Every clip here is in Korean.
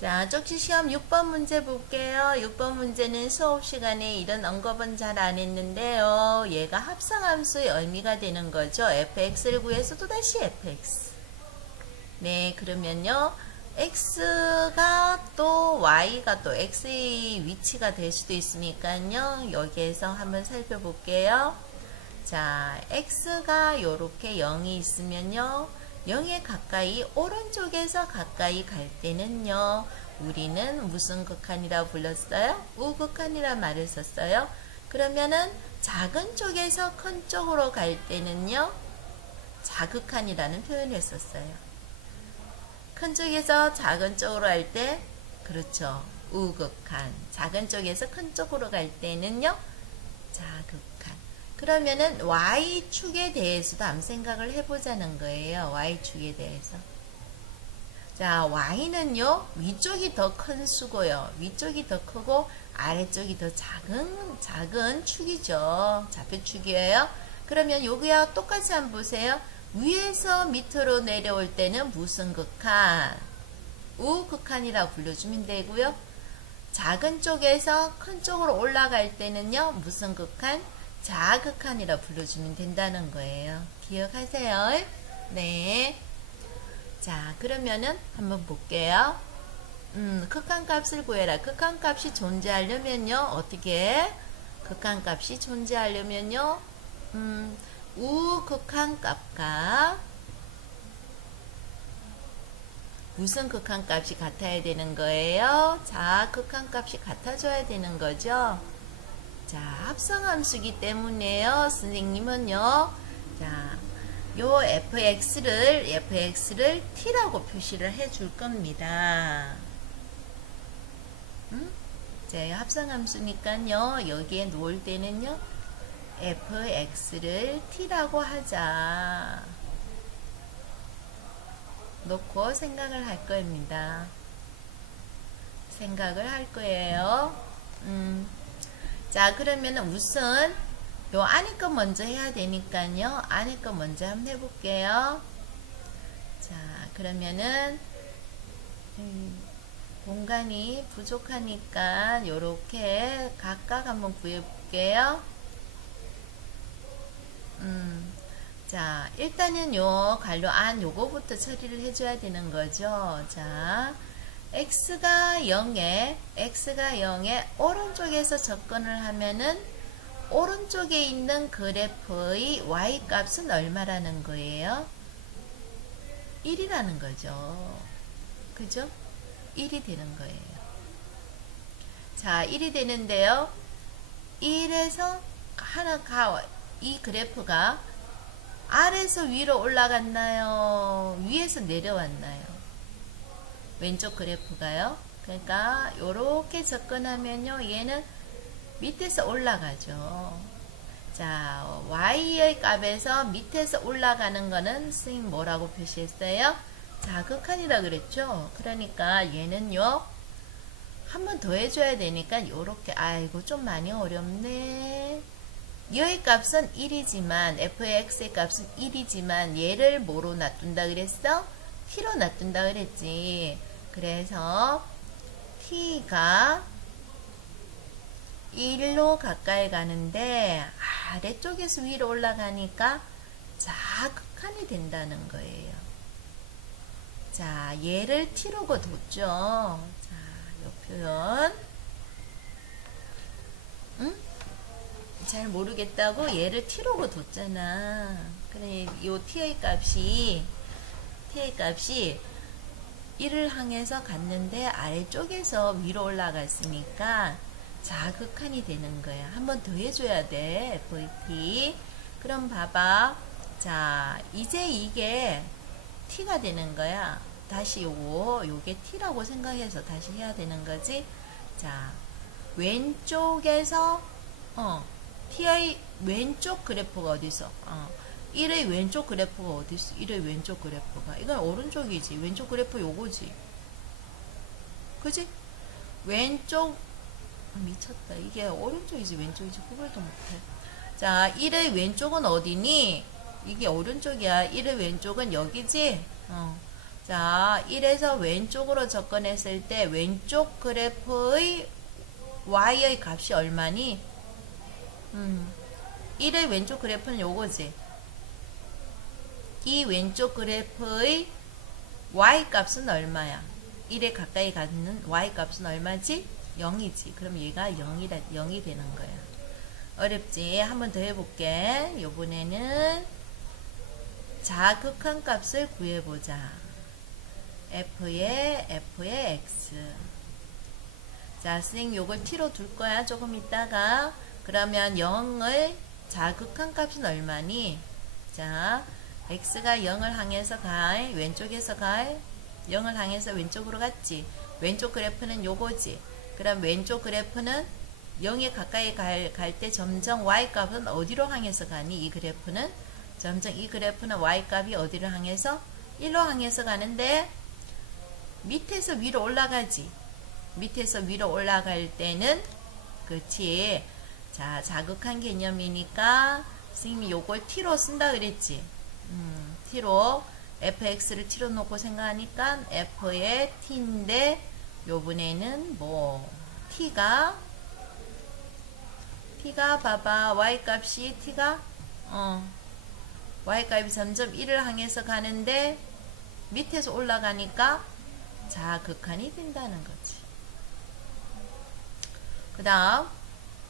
자, 쪽지 시험 6번 문제 볼게요. 6번 문제는 수업 시간에 이런 언급은 잘 안 했는데요. 얘가 합성함수의 의미가 되는 거죠. fx를 구해서 또다시 fx. 네, 그러면요. x가 또 y가 또 x의 위치가 될 수도 있으니까요. 여기에서 한번 살펴볼게요. 자, x가 요렇게 0이 있으면요. 0에 가까이 오른쪽에서 가까이 갈 때는요. 우리는 무슨 극한이라 불렀어요? 우극한이라 말을 썼어요. 그러면은 작은 쪽에서 큰 쪽으로 갈 때는요. 자극한이라는 표현을 썼어요. 큰 쪽에서 작은 쪽으로 할 때 그렇죠. 우극한. 작은 쪽에서 큰 쪽으로 갈 때는요. 자극한. 그러면은 Y축에 대해서도 한번 생각을 해보자는 거예요. Y축에 대해서. 자, Y는요, 위쪽이 더 큰 수고요. 위쪽이 더 크고, 아래쪽이 더 작은 축이죠. 좌표축이에요. 그러면 여기와 똑같이 한번 보세요. 위에서 밑으로 내려올 때는 무슨 극한? 우극한이라고 불러주면 되고요. 작은 쪽에서 큰 쪽으로 올라갈 때는요, 무슨 극한? 자극한이라 불러주면 된다는 거예요. 기억하세요? 네. 자, 그러면은 한번 볼게요. 극한값을 구해라. 극한값이 존재하려면요, 어떻게? 극한값이 존재하려면요, 우극한값과 무슨 극한값이 같아야 되는 거예요? 자극한값이 같아져야 되는 거죠. 자, 합성함수기 때문에요. 선생님은요. 자, 요 fx를 t라고 표시를 해줄 겁니다. 자, 합성함수니까요. 여기에 놓을 때는요. fx를 t라고 하자. 놓고 생각을 할 겁니다. 생각을 할 거예요. 자, 그러면 우선 요 안에 거 먼저 해야 되니까요. 안에 거 먼저 한번 해볼게요. 자, 그러면은 공간이 부족하니까 요렇게 각각 한번 구해볼게요. 자, 일단은 요 갈로 안 요거부터 처리를 해줘야 되는 거죠. 자, x가 0에 오른쪽에서 접근을 하면은 오른쪽에 있는 그래프의 y 값은 얼마라는 거예요? 1이라는 거죠. 그죠? 1이 되는 거예요. 자, 1이 되는데요. 1에서 이 그래프가 아래에서 위로 올라갔나요? 위에서 내려왔나요? 왼쪽 그래프가요. 그러니까 요렇게 접근하면요. 얘는 밑에서 올라가죠. 자, y의 값에서 밑에서 올라가는 거는 선생님 뭐라고 표시했어요? 자극한이라 그랬죠. 그러니까 얘는요. 한 번 더 해줘야 되니까 요렇게 아이고 좀 많이 어렵네. 얘의 값은 1이지만 fx의 값은 1이지만 얘를 뭐로 놔둔다 그랬어? t로 놔둔다 그랬지. 그래서 t가 1로 가까이 가는데 아래쪽에서 위로 올라가니까 자극한이 된다는 거예요. 자, 얘를 t로 뒀죠. 자, 요 표현. 잘 모르겠다고 얘를 t로 뒀잖아. 그래, 요 t의 값이 1을 향해서 갔는데 아래쪽에서 위로 올라갔으니까 자극한이 되는 거야. 한 번 더 해줘야 돼. FT. 그럼 봐봐. 자, 이제 이게 t가 되는 거야. 다시 요게 t라고 생각해서 다시 해야 되는 거지. 자, 왼쪽에서 t의 왼쪽 그래프가 어디서? 1의 왼쪽 그래프가 어디 있어? 1의 왼쪽 그래프가. 이건 오른쪽이지. 왼쪽 그래프 요거지. 그지? 왼쪽, 미쳤다. 이게 오른쪽이지, 왼쪽이지. 구별도 못해. 자, 1의 왼쪽은 어디니? 이게 오른쪽이야. 1의 왼쪽은 여기지? 자, 1에서 왼쪽으로 접근했을 때 왼쪽 그래프의 y의 값이 얼마니? 1의 왼쪽 그래프는 요거지. 이 왼쪽 그래프의 y 값은 얼마야? 1에 가까이 가는 y 값은 얼마지? 0이지. 그럼 얘가 0이 되는 거야. 어렵지? 한번 더 해볼게. 요번에는 자극한 값을 구해보자. f의 x. 자, 선생님 요걸 t로 둘 거야. 조금 있다가. 그러면 0을 자극한 값은 얼마니? 자, x가 0을 향해서 갈, 왼쪽에서 갈, 0을 향해서 왼쪽으로 갔지. 왼쪽 그래프는 요거지. 그럼 왼쪽 그래프는 0에 가까이 갈 때 점점 y값은 어디로 향해서 가니? 이 그래프는 점점 이 그래프는 y값이 어디를 향해서? 1로 향해서 가는데 밑에서 위로 올라가지. 밑에서 위로 올라갈 때는 그렇지. 자, 자극한 개념이니까 선생님이 요걸 t로 쓴다 그랬지. t로 fx를 t로 놓고 생각하니까 f의 t인데 요번에는 뭐 t가 봐봐 y값이 t가 y값이 점점 1을 향해서 가는데 밑에서 올라가니까 자극한이 된다는 거지. 그 다음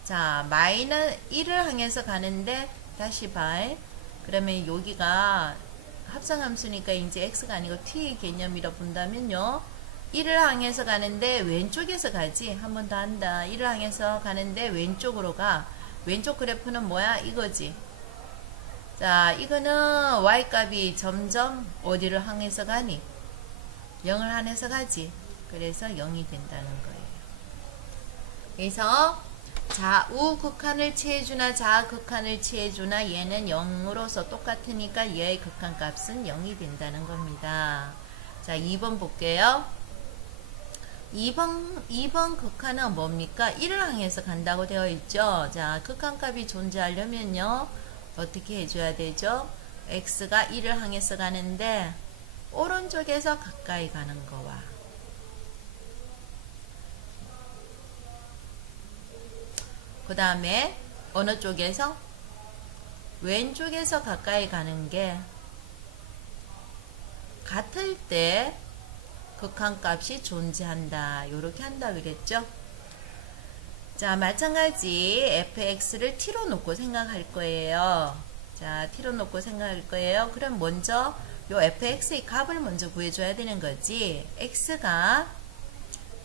자 마이너스 1을 향해서 가는데 다시 봐. 그러면 여기가 합성함수니까 이제 x가 아니고 t 개념이라 본다면요. 1을 향해서 가는데 왼쪽에서 가지. 한 번 더 한다. 1을 향해서 가는데 왼쪽으로 가. 왼쪽 그래프는 뭐야? 이거지. 자, 이거는 y값이 점점 어디를 향해서 가니? 0을 향해서 가지. 그래서 0이 된다는 거예요. 그래서 우극한을 취해주나 좌극한을 취해주나 얘는 0으로서 똑같으니까 얘의 극한 값은 0이 된다는 겁니다. 자, 2번 볼게요. 2번 극한은 뭡니까? 1을 향해서 간다고 되어 있죠. 자, 극한값이 존재하려면요. 어떻게 해줘야 되죠? x가 1을 향해서 가는데 오른쪽에서 가까이 가는 거와 그 다음에 어느 쪽에서? 왼쪽에서 가까이 가는 게 같을 때 극한값이 존재한다. 요렇게 한다 그랬죠? 자, 마찬가지 fx를 t로 놓고 생각할 거예요. 자, t로 놓고 생각할 거예요. 그럼 먼저 요 fx의 값을 먼저 구해줘야 되는 거지. x가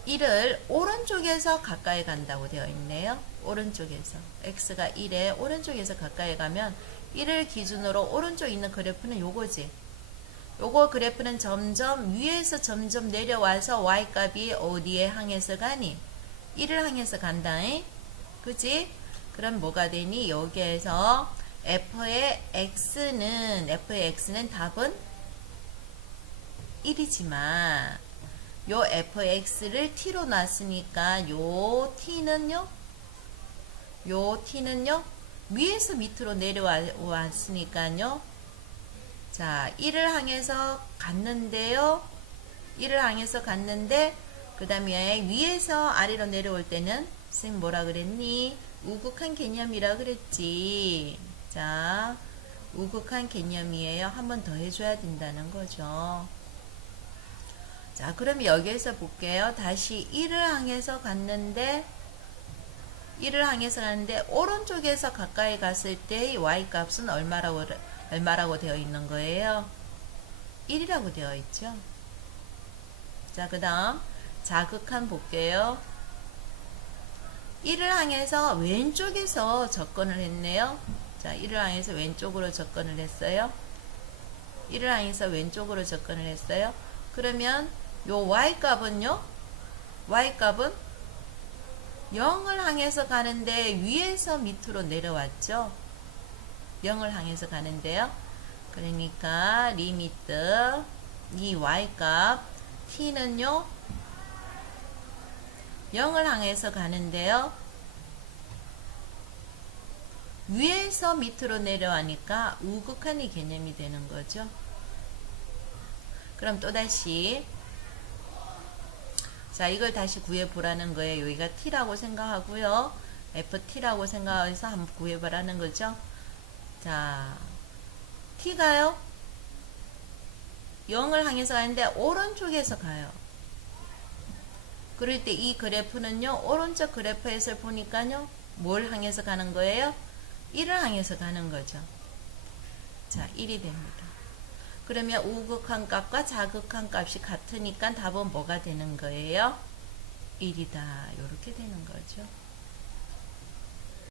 1을 오른쪽에서 가까이 간다고 되어 있네요. 오른쪽에서. x가 1에 오른쪽에서 가까이 가면 1을 기준으로 오른쪽 있는 그래프는 요거지. 요거 그래프는 점점 위에서 점점 내려와서 y값이 어디에 향해서 가니? 1을 향해서 간다. 그치? 그럼 뭐가 되니? 여기에서 f의 x는 답은 1이지만 요 fx를 t로 놨으니까 요 t는요 위에서 밑으로 내려왔으니까요. 자, 1을 향해서 갔는데요. 1을 향해서 갔는데 그 다음에 위에서 아래로 내려올 때는 선생님 뭐라 그랬니? 우극한 개념이라 그랬지. 자, 우극한 개념이에요. 한 번 더 해줘야 된다는 거죠. 자, 그럼 여기에서 볼게요. 다시 1을 향해서 갔는데 오른쪽에서 가까이 갔을 때 y값은 얼마라고 되어 있는 거예요? 1이라고 되어 있죠. 자, 그 다음 자극한 볼게요. 1을 향해서 왼쪽에서 접근을 했네요. 자, 1을 향해서 왼쪽으로 접근을 했어요. 1을 향해서 왼쪽으로 접근을 했어요. 그러면 요 y값은요? y값은 0을 향해서 가는데 위에서 밑으로 내려왔죠. 0을 향해서 가는데요. 그러니까 리미트 이 y값 t는요 0을 향해서 가는데요. 위에서 밑으로 내려가니까 우극한이 개념이 되는 거죠. 그럼 또다시 자 이걸 다시 구해보라는 거예요. 여기가 t라고 생각하고요. ft라고 생각해서 한번 구해보라는 거죠. 자 t가요 0을 향해서 가는데 오른쪽에서 가요. 그럴 때 이 그래프는요 오른쪽 그래프에서 보니까요 뭘 향해서 가는 거예요? 1을 향해서 가는 거죠. 자 1이 됩니다. 그러면 우극한 값과 자극한 값이 같으니까 답은 뭐가 되는 거예요? 1이다. 이렇게 되는 거죠.